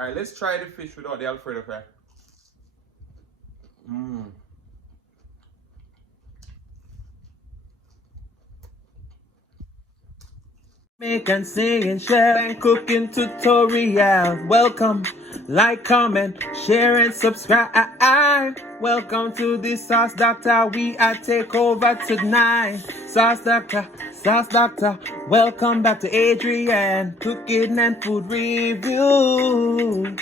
Alright, let's try the fish without the Alfredo fry. Make and sing and share and cooking tutorial. Welcome, like, comment, share and subscribe. Welcome to the Sauce Dackta. We are take over tonight. Sauce Dackta. Welcome back to Adrian, cooking and food review.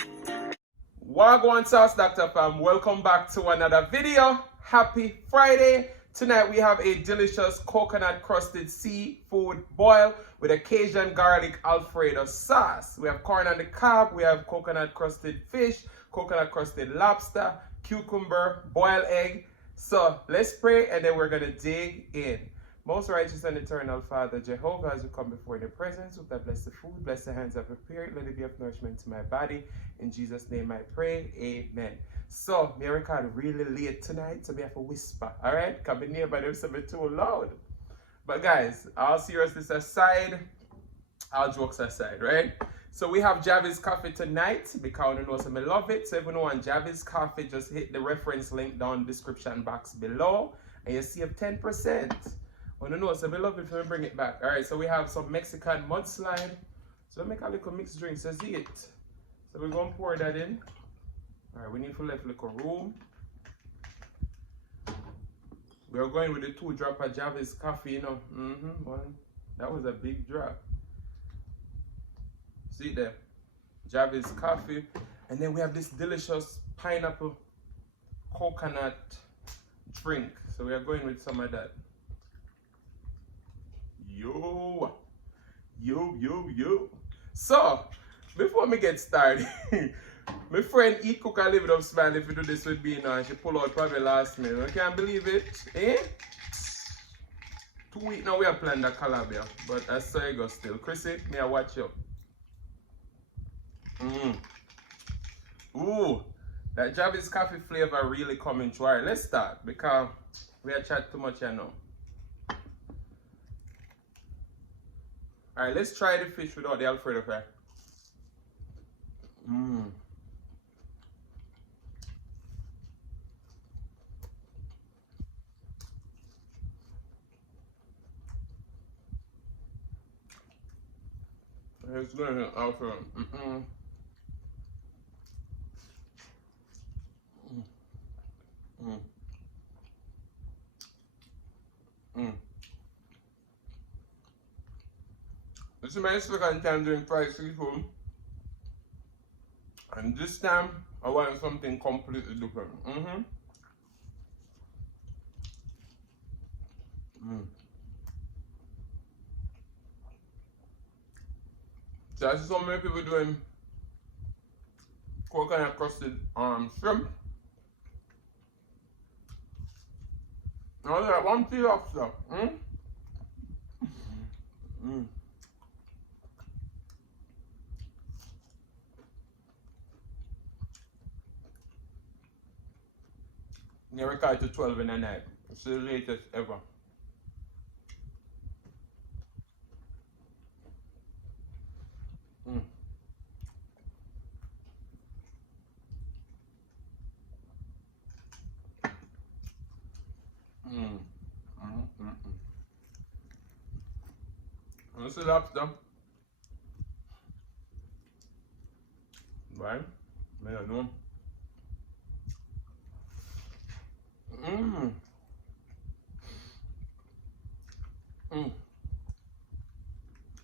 Wagwan Sauce Dackta fam, welcome back to another video. Happy Friday. Tonight we have a delicious coconut crusted seafood boil with a Cajun garlic Alfredo sauce. We have corn on the cob, we have coconut crusted fish, coconut crusted lobster, cucumber, boiled egg. So let's pray and then we're gonna dig in. Most righteous and eternal Father Jehovah, as we come before your presence with that blessed food, bless the hands of prepared, let it be of nourishment to my body. In Jesus' name I pray, amen. So, me record really late tonight, so me have to whisper, alright? Because my neighbor them say me too loud. But guys, all seriousness aside, all jokes aside, right? So we have Javis Coffee tonight, because you know so me love it. So if you know want Javis Coffee, just hit the reference link down in the description box below, and you save 10%. When you know so me love it, so me bring it back. Alright, so we have some Mexican mudslide. So make a little mixed drink, so see it. So we're going to pour that in. Alright, we need to left little room. We are going with the 2 drop of Javis coffee, you know. One. That was a big drop. See there? Javis coffee. And then we have this delicious pineapple coconut drink. So we are going with some of that. Yo. So, before me get started, my friend Eatcookandliveitup smile if you do this with me now, and she pull out probably last minute. I can't believe it, eh? 2 weeks now we are planning the collab here, but I saw you go still. Chrissy, may I watch you? Ooh, that Javis coffee flavor really coming through. Alright, let's start because we are chat too much here now. Alright, let's try the fish without the Alfredo fry. It's good in Alfredo. This is my second time doing fried seafood, and this time I want something completely different. So I see so many people doing coconut crusted shrimp. I was like, one tea lobster. Never cut to 12 in the night. It's the latest ever. This is lobster. Right? I don't know.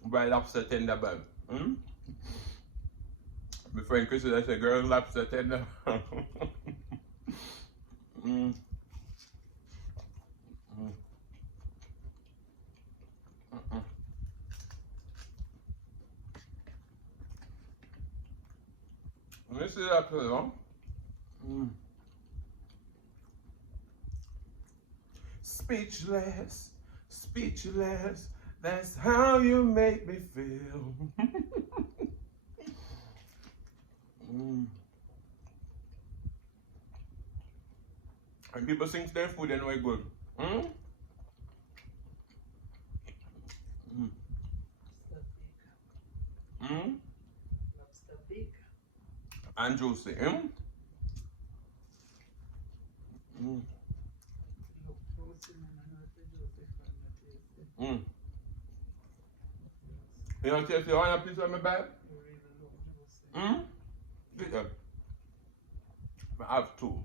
By lobster tender bun. My friend Chris said, girl, lobster tender. This is lobster, though. Speechless, speechless, that's how you make me feel. And people think their food and we're good. Lobster big. and juicy. Mm? Mm. Mm. You know, taste you want a piece of my bag? Mm? Yeah. I have two.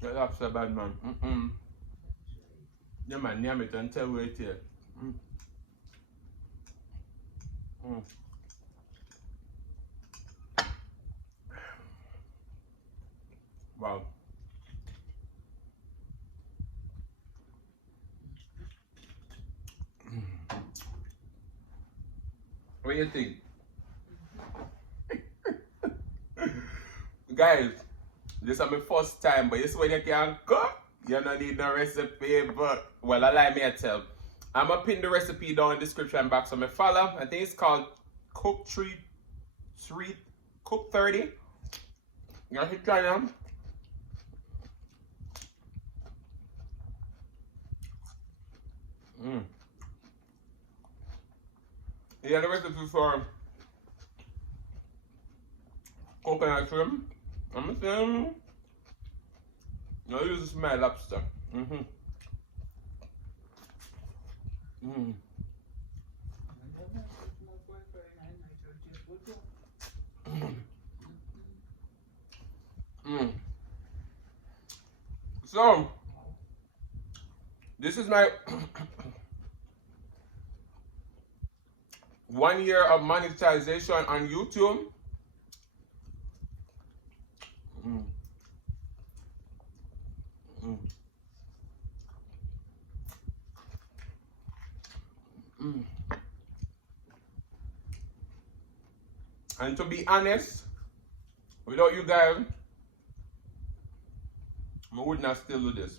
The lobster bad man. Yeah man, name it and tell where it is. Mm. Mm. Wow. What do you think? Guys, this is my first time, but this when you can cook, you don't need no recipe, but well, I like me to tell. I'm gonna pin the recipe down in the description box on my follow. I think it's called Cook 30. You should try them. Mm. Yeah, the recipe for coconut shrimp. I'm saying, I use my lobster. Mm-hmm. Mm. Mm. So, this is my 1 year of monetization on YouTube. Mm. Mm. Mm. And to be honest, without you guys, I would not still do this.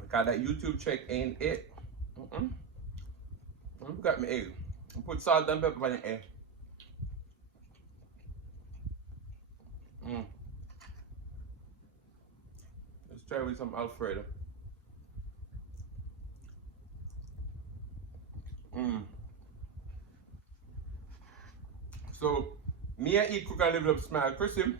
Because that YouTube check ain't it. Got me egg. Put salt and pepper on the egg. Let's try with some Alfredo. So, me and Eat, Cook and Live Up smile crispy.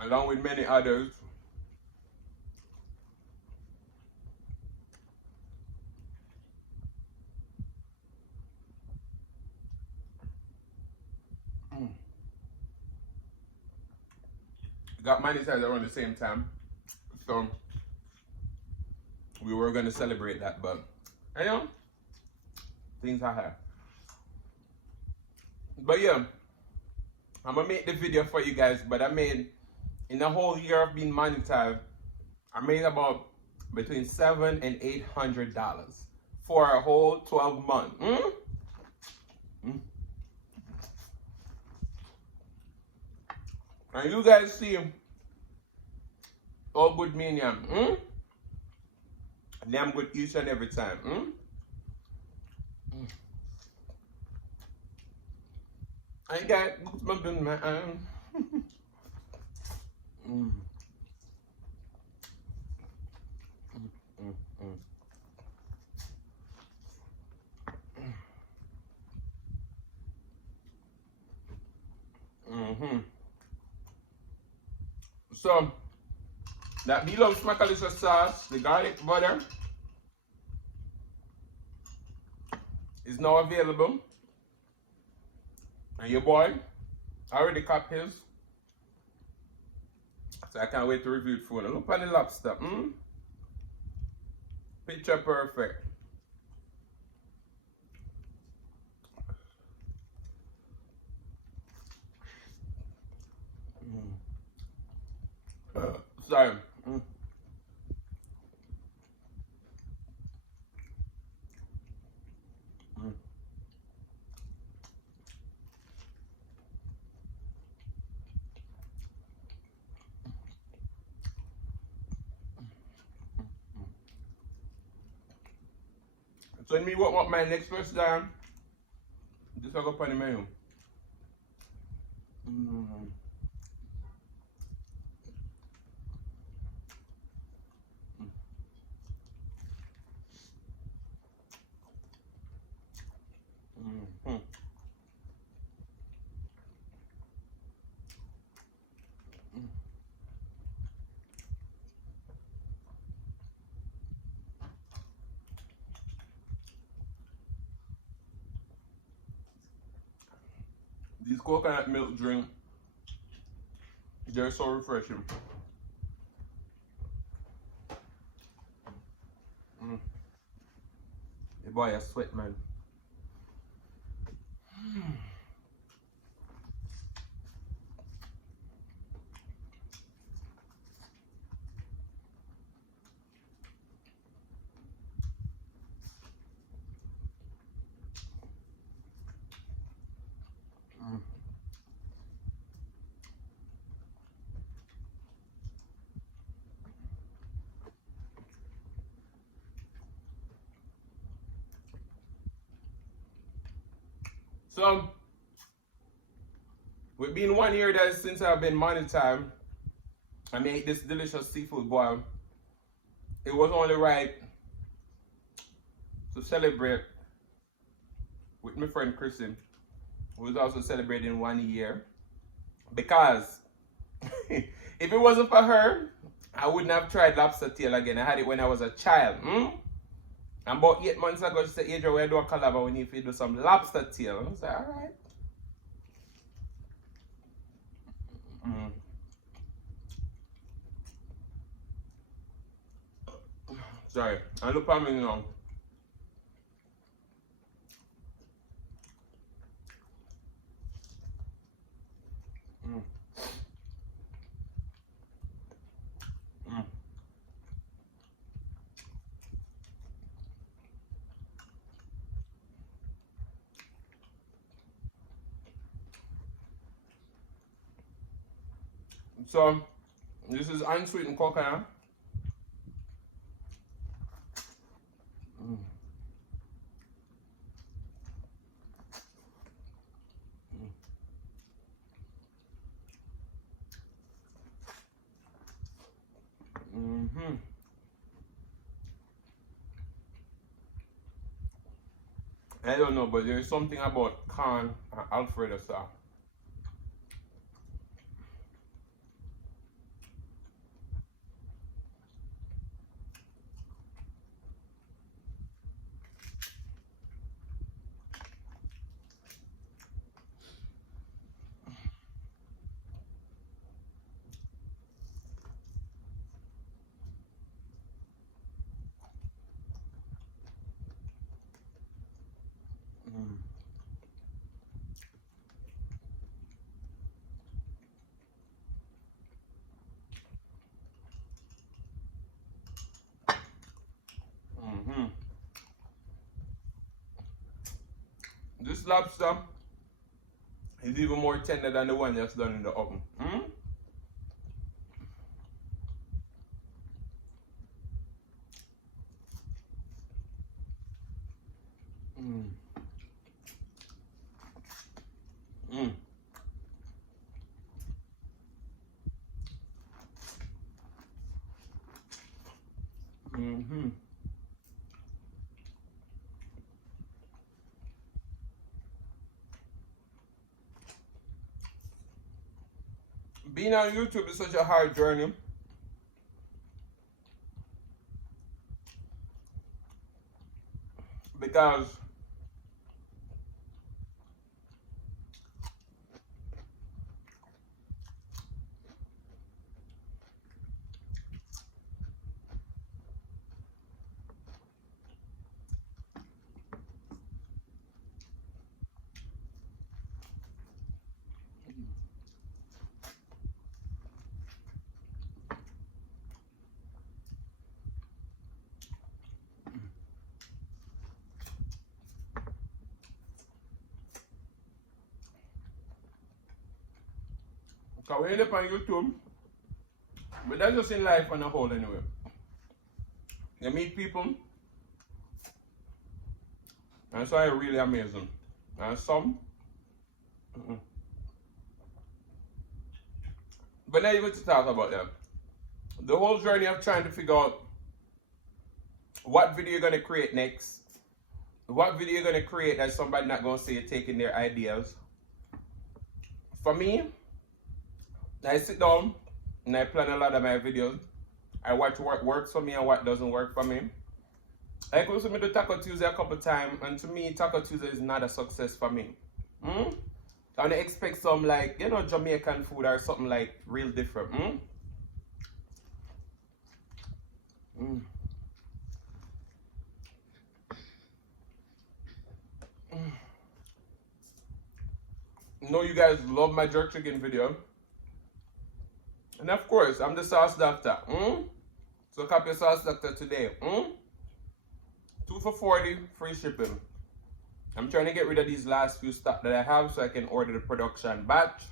Along with many others. Got monetized around the same time. So, we were going to celebrate that, but, you know, things are hard. But yeah, I'm going to make the video for you guys, but I made, in the whole year of being monetized, I made about between $700 and $800 for a whole 12 months. And you guys see all good me and I'm good each and every time. I got goosebumps in my arm. So, that beloved Smackalicious sauce, the garlic butter, is now available. And your boy already caught his. So I can't wait to review it for you. Look on the lobster. Picture perfect. Sorry. So me what my next first time This will go up on the menu. Mm. Mm. These coconut milk drink, they're so refreshing. The boy a sweat, man. So, it's been 1 year that since I've been monetized, I made this delicious seafood boil. It was only right to celebrate with my friend Kristen, who is also celebrating 1 year. Because if it wasn't for her, I wouldn't have tried lobster tail again. I had it when I was a child. And about 8 months ago, she said, Adrian, we're doing a collab, we need to do some lobster tail. I was like, alright. Sorry, I look at me now. So, this is unsweetened coconut. I don't know, but there's something about corn and Alfredo sauce. This lobster is even more tender than the one that's done in the oven. Being on YouTube is such a hard journey. Because we end up on YouTube, but that's just in life on a whole anyway. You meet people, and so it's really amazing. and some. But now you're going to talk about them. The whole journey of trying to figure out what video you're going to create next. What video you're going to create that somebody not going to say you're taking their ideas. For me, I sit down and I plan a lot of my videos. I watch what works for me and what doesn't work for me. I could submit to Taco Tuesday a couple times, and to me, Taco Tuesday is not a success for me. And I expect some, like, you know, Jamaican food or something like real different. Know you guys love my jerk chicken video. And of course, I'm the sauce doctor. So copy your sauce doctor today. 2 for $40, free shipping. I'm trying to get rid of these last few stock that I have so I can order the production batch.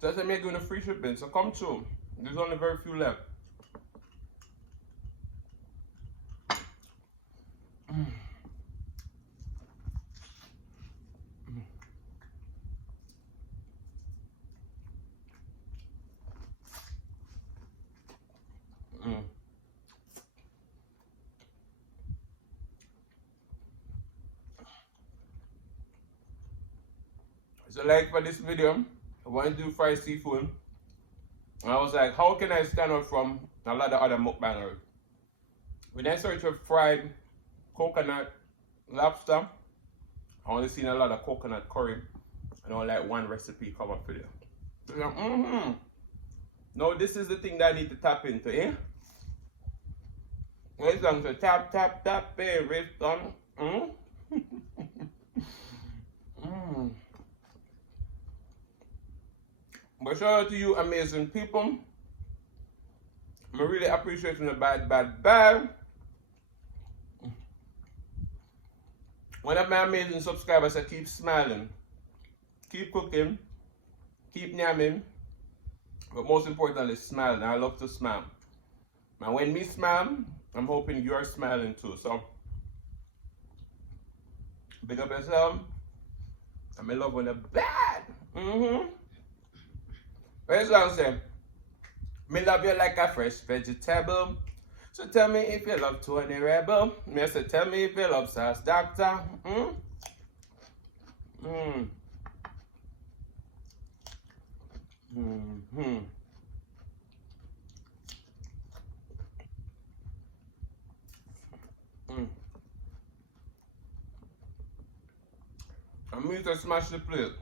So I make doing a free shipping. So come through. There's only very few left. So like for this video, I want to do fried seafood. And I was like, how can I stand out from a lot of other mukbangers? When I search for fried coconut lobster, I only seen a lot of coconut curry. And only like one recipe come up with it. So like, no, this is the thing that I need to tap into, eh? It's going to tap, tap, tap, wrist on. But shout out to you amazing people. I really appreciate the bad. One of my amazing subscribers said keep smiling, keep cooking, keep yamming, but most importantly smiling. I love to smile. And when me smile, I'm hoping you're smiling too. So big up yourself. I'm in love with the bad. Where's what I'm saying? Me love you like a fresh vegetable. So tell me if you love Tony Rebel. Me say tell me if you love sauce Dackta. I'm going to smash the plate.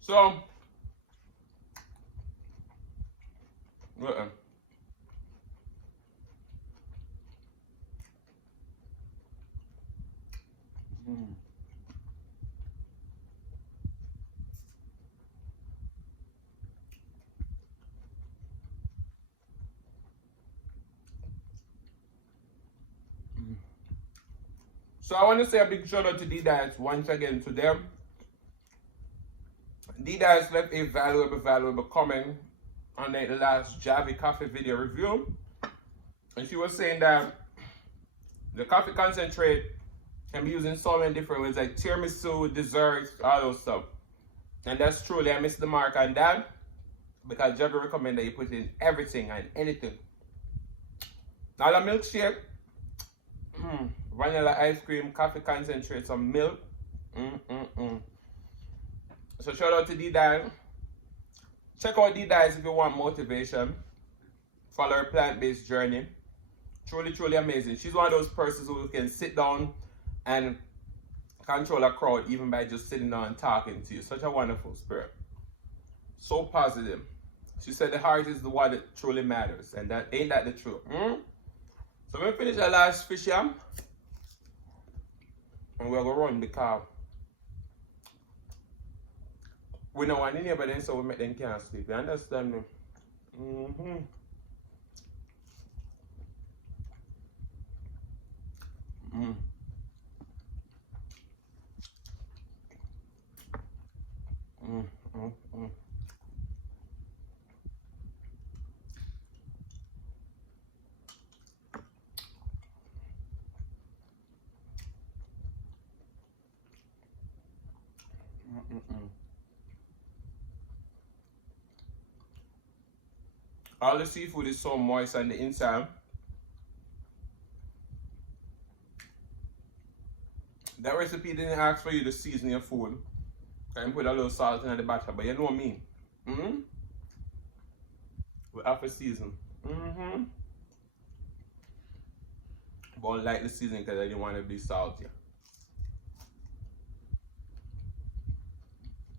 So, so I want to say a big shout out to D-Dice once again to them. D-Dice left a valuable comment on the last Javi coffee video review. And she was saying that the coffee concentrate can be used in so many different ways, like tiramisu, desserts, all those stuff. And that's truly, I missed the mark on that, because Javi recommended that you put in everything and anything. Now the milkshake, vanilla ice cream, coffee concentrate, some milk. So shout out to D-Dice. Check out D-Dice if you want motivation. Follow her plant-based journey. Truly amazing. She's one of those persons who can sit down and control a crowd even by just sitting down and talking to you. Such a wonderful spirit. So positive. She said the heart is the one that truly matters. And that ain't that the truth? So I'm finish the last fish here. And we're going to run the car. We don't want any of them, so we make them can't sleep. You understand me? Mm-hmm. Mm. Mm, mm, mm. Mm, mm. All the seafood is so moist on the inside. That recipe didn't ask for you to season your food. I can put a little salt in the batter, but you know me. Mm-hmm. We have to season. Mm-hmm. But I like the seasoning because I didn't want it to be salty.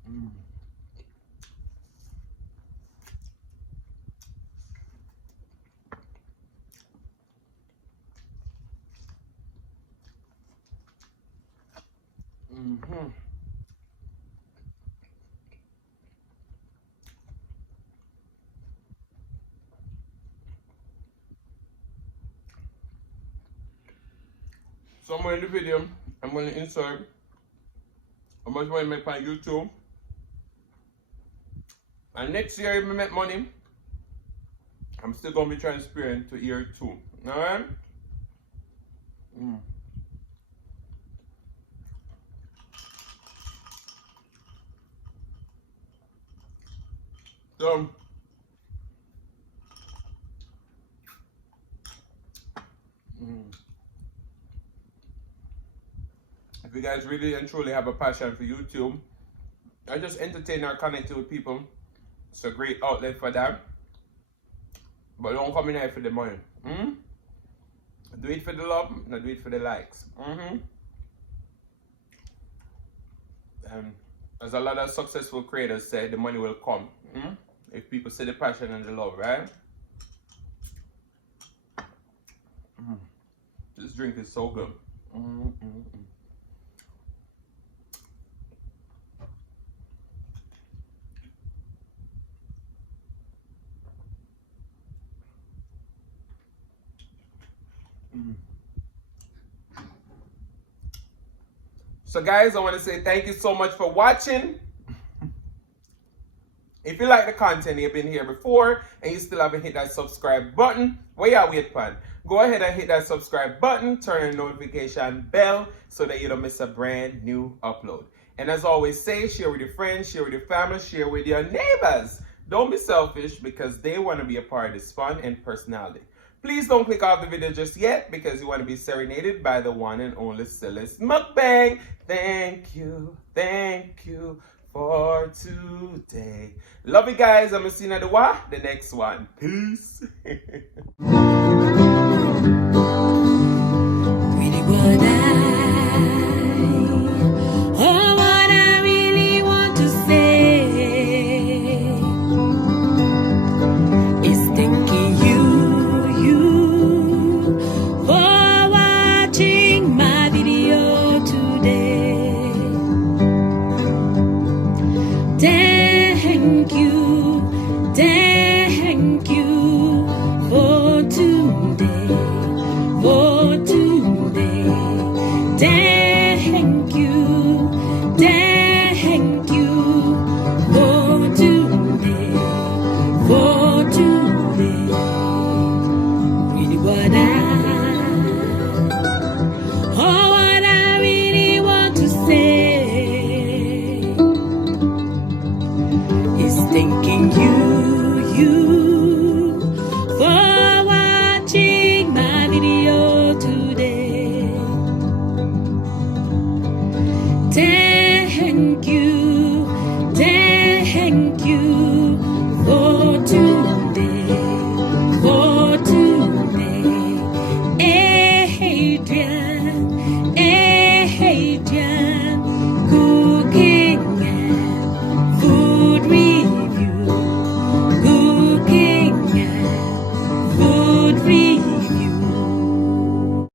Mm. Mm-hmm. Somewhere in the video, I'm going to insert how much money I make on YouTube. And next year, if I make money, I'm still going to be transparent to year 2. Alright? Mm. So, if you guys really and truly have a passion for YouTube, I just entertain or connect with people. It's a great outlet for that. But don't come in here for the money. Mm? Do it for the love, not do it for the likes. Mm-hmm. As a lot of successful creators say, the money will come. Mm? If people see the passion and the love, right? Mm. This drink is so good. So guys, I want to say thank you so much for watching. If you like the content, you've been here before and you still haven't hit that subscribe button, what you wait for? Go ahead and hit that subscribe button, turn on the notification bell so that you don't miss a brand new upload. And as always say, share with your friends, share with your family, share with your neighbors. Don't be selfish because they want to be a part of this fun and personality. Please don't click off the video just yet because you want to be serenaded by the one and only Celeste Mukbang. Thank you for today. Love you guys. I'm going to see you in the next one. Peace.